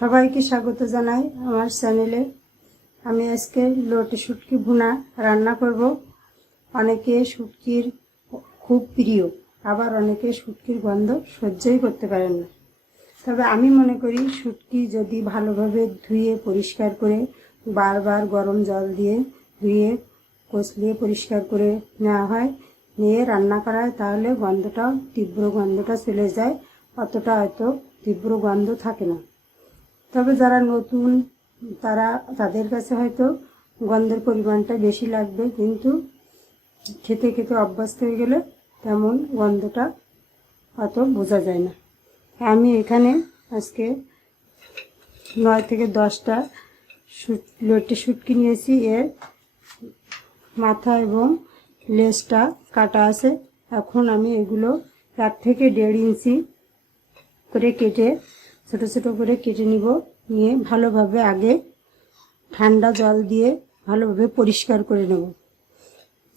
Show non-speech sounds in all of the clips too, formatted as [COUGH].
সবাইকে স্বাগত জানাই আমার চ্যানেলে। আমি আজকে লোটে শুটকি ভুনা রান্না করব। অনেকে শুটকির খুব প্রিয়, আবার অনেকে শুটকির গন্ধ সহ্যই করতে পারেন না। তবে আমি মনে করি শুটকি যদি ভালোভাবে ধুয়ে, পরিষ্কার করে, বারবার গরম জল দিয়ে ধুয়ে কষলিয়ে পরিষ্কার করে নেওয়া হয়, নিয়ে রান্না করা হয়, তাহলে গন্ধটাও, তীব্র গন্ধটা চলে যায়। অতটা হয়তো তীব্র গন্ধ থাকে না। তবে যারা নতুন, তারা, তাদের কাছে হয়তো গন্ধের পরিমাণটা বেশি লাগবে, কিন্তু খেতে খেতে অভ্যস্ত হয়ে গেলে তেমন গন্ধটা অত বোঝা যায় না। আমি এখানে আজকে নয় থেকে দশটা শুট, লোটে শুটকি নিয়েছি। এর মাথা এবং লেজটা কাটা আছে। এখন আমি এগুলো এক থেকে দেড় ইঞ্চি করে কেটে ছোট ছোট করে কেটে নিব, নিয়ে ভালোভাবে আগে ঠান্ডা জল দিয়ে ভালোভাবে পরিষ্কার করে নেব।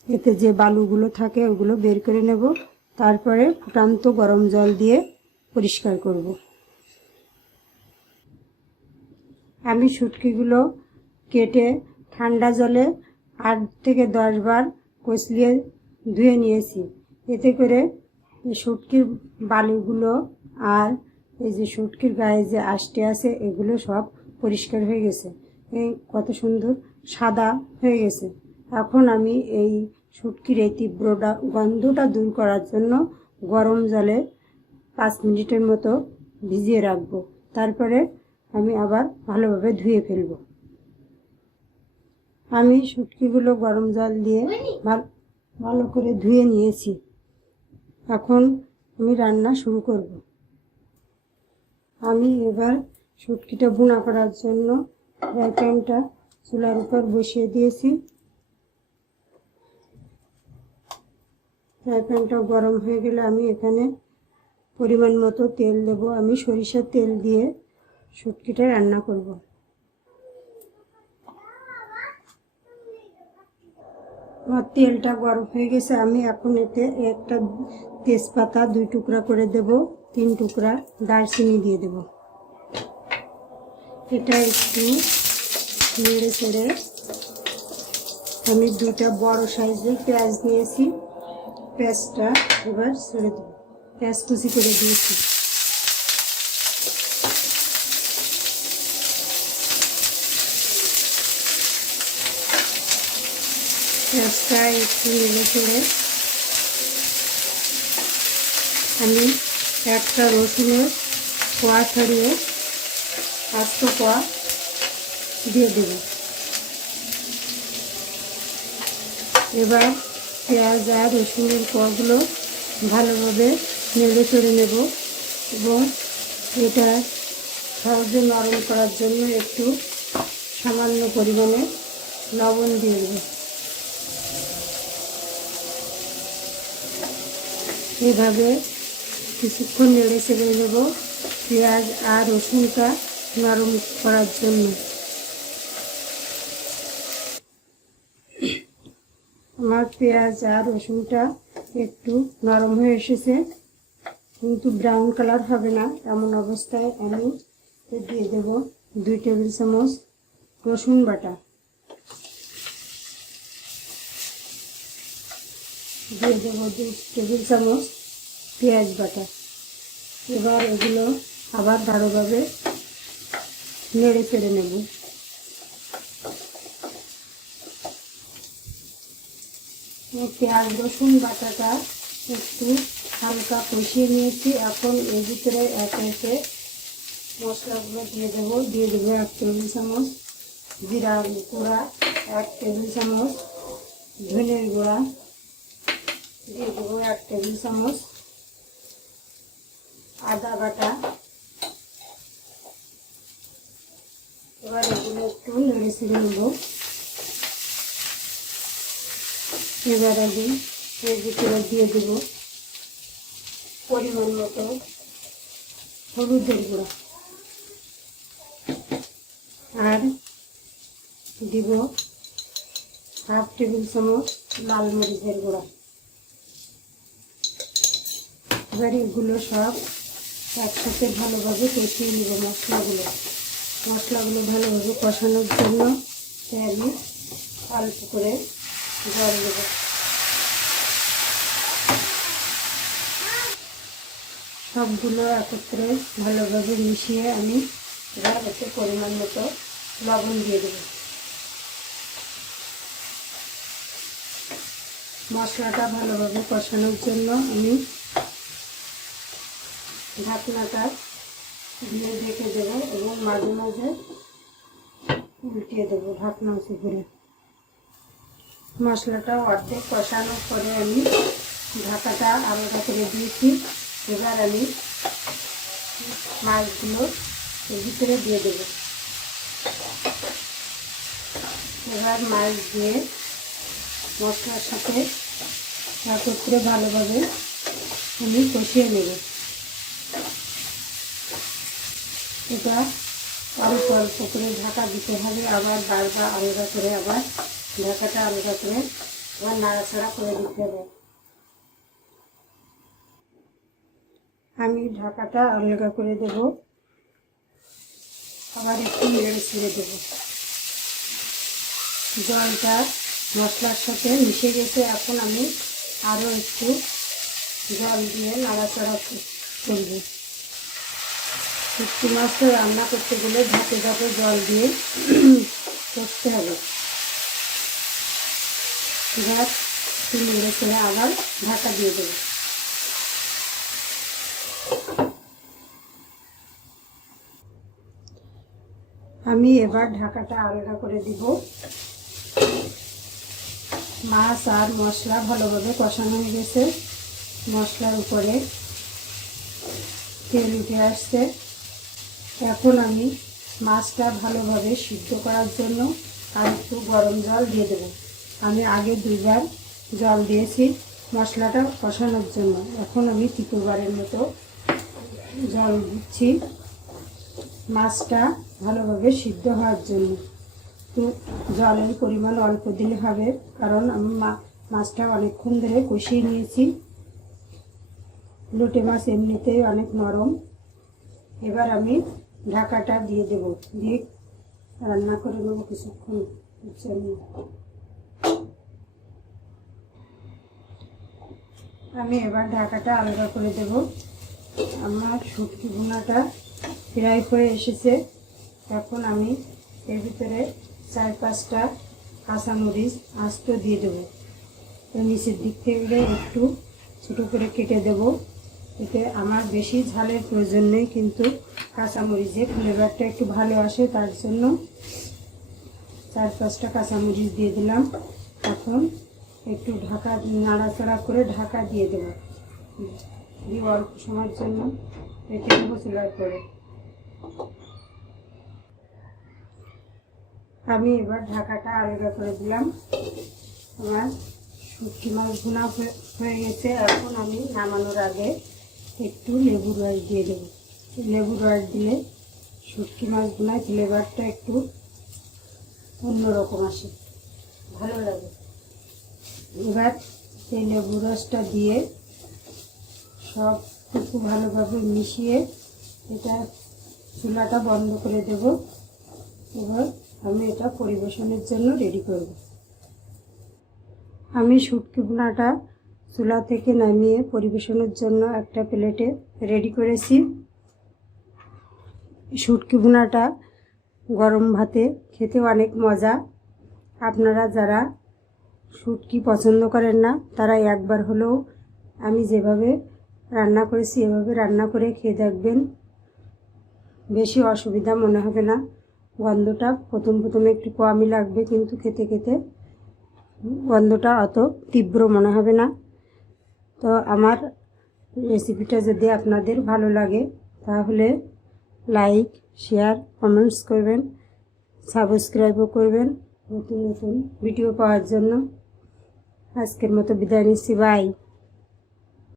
এতে যে বালুগুলো থাকে ওগুলো বের করে নেব, তারপরে ফুটান্ত গরম জল দিয়ে পরিষ্কার করব। আমি শুটকিগুলো কেটে ঠান্ডা জলে আট থেকে দশ বার কষলিয়ে ধুয়ে নিয়েছি। এতে করে এই শুটকির বালিগুলো আর এই যে শুটকির গায়ে যে আষ্টে আছে, এগুলো সব পরিষ্কার হয়ে গেছে। এই কত সুন্দর সাদা হয়ে গেছে। এখন আমি এই শুটকির এই তীব্রটা গন্ধটা দূর করার জন্য গরম জলে পাঁচ মিনিটের মতো ভিজিয়ে রাখব। তারপরে আমি আবার ভালোভাবে ধুয়ে ফেলব। আমি শুটকিগুলো গরম জল দিয়ে ভালো করে ধুয়ে নিয়েছি। এখন আমি রান্না শুরু করব। আমি এবার শুটকিটা বোনা করার জন্য ফ্রাই প্যানটা চুলার উপর বসিয়ে দিয়েছি। ফ্রাই প্যানটা গরম হয়ে গেলে আমি এখানে পরিমাণ মতো তেল দেব। আমি সরিষার তেল দিয়ে শুটকিটা রান্না করব। আমার তেলটা গরম হয়ে গেছে, আমি এখন এতে একটা তেজপাতা দুই টুকরা করে দেব, তিন টুকরা দারচিনি দিয়ে দেব। এটা একটু নেড়ে চেড়ে আমি দুটা বড় সাইজের পেঁয়াজ নিয়েছি, পেঁয়াজটা এবার ছেড়ে দেব। পেঁয়াজ কুচি করে দিয়েছি। পেঁয়াজটা একটু নেড়ে চেড়ে। আমি একটা রসুনের কোয়া ছাড়িয়ে আস্ত কোয়া দিয়ে দেব। এবার পেঁয়াজ আর রসুনের কোয়াগুলো ভালোভাবে নেড়ে চড়ে নেব এবং এটা সহজে নরম করার জন্য একটু সামান্য পরিমাণে লবণ দিয়ে দেবো। এভাবে কিছুক্ষণ নেড়ে চেড়ে নেব পেঁয়াজ আর রসুনটা নরম করার জন্য। আমার পেঁয়াজ আর রসুনটা একটু নরম হয়ে এসেছে, কিন্তু ব্রাউন কালার হবে না। এমন অবস্থায় আমি দিয়ে দেব দুই টেবিল চামচ রসুন বাটা। দিয়ে দেবো দুই টেবিল চামচ পেঁয়াজ বাটা। এবার এগুলো আবার ভালোভাবে নেড়ে চেড়ে নেব। পেঁয়াজ, রসুন বাটাটা একটু হালকা কষিয়ে নিয়েছি। এখন এর ভিতরে এক একে মশলাগুলো দিয়ে দেবো। দিয়ে দেবো এক টেবিল চামচ জিরা গুঁড়া, এক টেবিল চামচ ধনের গুঁড়া দিয়ে দেবো এক টেবিল চামচ আদা বাটা। এবার এগুলো একটু নেড়ে ছেড়ে নেব। এবার আমি এর ভিতরে দিয়ে দেবো পরিমাণ মতো হলুদের গুঁড়া। আর দিব হাফ টেবিল চামচ লাল মরিচের গুঁড়া। এগুলো সব একসাথে ভালোভাবে কষিয়ে নেব মশলাগুলো। মশলাগুলো ভালোভাবে কষানোর জন্য আমি অল্প করে জল দেবো। সবগুলো একত্রে ভালোভাবে মিশিয়ে আমি এবার এতে পরিমাণ মতো লবণ দিয়ে দেবো। মশলাটা ভালোভাবে কষানোর জন্য আমি ঢাকনাটা দিয়ে ঢেকে দেবো এবং মাঝে মাঝে উল্টিয়ে দেবো ঢাকনা উঁচু করে। মশলাটা অর্ধেক কষানোর পরে আমি ঢাকাটা আলাদা করে দিয়েছি। এবার আমি মাছগুলো ভিতরে দিয়ে দেবো। এবার মাছ দিয়ে মশলার সাথে একত্রে ভালোভাবে আমি কষিয়ে নেব। এটা অল্প অল্প করে ঢাকা দিতে হবে। আবার বারবার আলাদা করে আবার ঢাকাটা আলাদা করে আবার নাড়াচাড়া করে দিতে হবে। আমি ঢাকাটা আলগা করে দেব। আবার একটু নেড়ে ছেড়ে দেব। জলটা মশলার সাথে মিশে গেছে। এখন আমি আরও একটু জল দিয়ে নাড়াচাড়া করব। শুটকি মাছটা রান্না করতে গেলে ধাপে ধাপে জল দিয়ে [CLEARS THROAT] করতে হবে। এবার একটু নেড়ে ছেড়ে আবার ঢাকা দিয়ে দেবো। আমি এবার ঢাকাটা আলাদা করে দিব। মাছ আর মশলা ভালোভাবে কষানো হয়ে গেছে। মশলার উপরে তেল উঠে আসছে। এখন আমি মাছটা ভালোভাবে সিদ্ধ করার জন্য আর একটু গরম জল দিয়ে দেব। আমি আগে দুইবার জল দিয়েছি মশলাটা কষানোর জন্য। এখন আমি তৃতীয়বারের মতো জল দিচ্ছি মাছটা ভালোভাবে সিদ্ধ হওয়ার জন্য। তো জলের পরিমাণ অল্প দিলে হবে, কারণ আমি মাছটা অনেকক্ষণ ধরে কষিয়ে নিয়েছি। লোটে মাছ এমনিতেই অনেক নরম। এবার আমি ঢাকাটা দিয়ে দেব। দিয়ে রান্না করে নেব কিছুক্ষণ। আমি এবার ঢাকাটা আলাদা করে দেব। আমার শুটকি বোনাটা ফ্রাই হয়ে এসেছে। এখন আমি এর ভিতরে চার পাঁচটা কাঁচামরিচ আস্ত দিয়ে দেবো। নিচের দিক থেকে একটু ছোটো করে কেটে দেব। এতে আমার বেশি ঝালের প্রয়োজন নেই, কিন্তু কাঁচামরিচে ফ্লেভারটা একটু ভালো আসে, তার জন্য চার পাঁচটা কাঁচামরিচ দিয়ে দিলাম। এখন একটু ঢাকা, নাড়াচাড়া করে ঢাকা দিয়ে দেবো। দিয়ে অল্প সময়ের জন্য রেখে দেবো চুলার করে আমি এবার ঢাকাটা আলাদা করে দিলাম। আমার শুটকি মাছ ভুনা হয়ে গেছে। এখন আমি নামানোর আগে একটু লেবু রস দিয়ে দেবো। লেবু রস দিলে শুটকি মাছ ভুনায় ফ্লেভারটা একটু অন্যরকম আসে। ভালো লাগে। এবার সেই লেবু রসটা দিয়ে সব কিছু ভালোভাবে মিশিয়ে এটা চুলাটা বন্ধ করে দেব। এবার আমি এটা পরিবেশনের জন্য রেডি করব। আমি শুটকি বোনাটা চুলা থেকে নামিয়ে পরিবেশনের জন্য একটা প্লেটে রেডি করেছি। শুটকি বোনাটা গরম ভাতে খেতে অনেক মজা। আপনারা যারা শুটকি পছন্দ করেন না, তারা একবার হলেও আমি যেভাবে রান্না করেছি, এভাবে রান্না করে খেয়ে দেখবেন। বেশি অসুবিধা মনে হবে না। গন্ধটা প্রথম প্রথমে একটু কমই লাগবে, কিন্তু খেতে খেতে গন্ধটা অত তীব্র মনে হবে না। তো আমার রেসিপিটা যদি আপনাদের ভালো লাগে, তাহলে লাইক শেয়ার কমেন্টস করবেন সাবস্ক্রাইবও করবেন নতুন নতুন ভিডিও পাওয়ার জন্য। আজকের মতো বিদায় নিচ্ছি বাই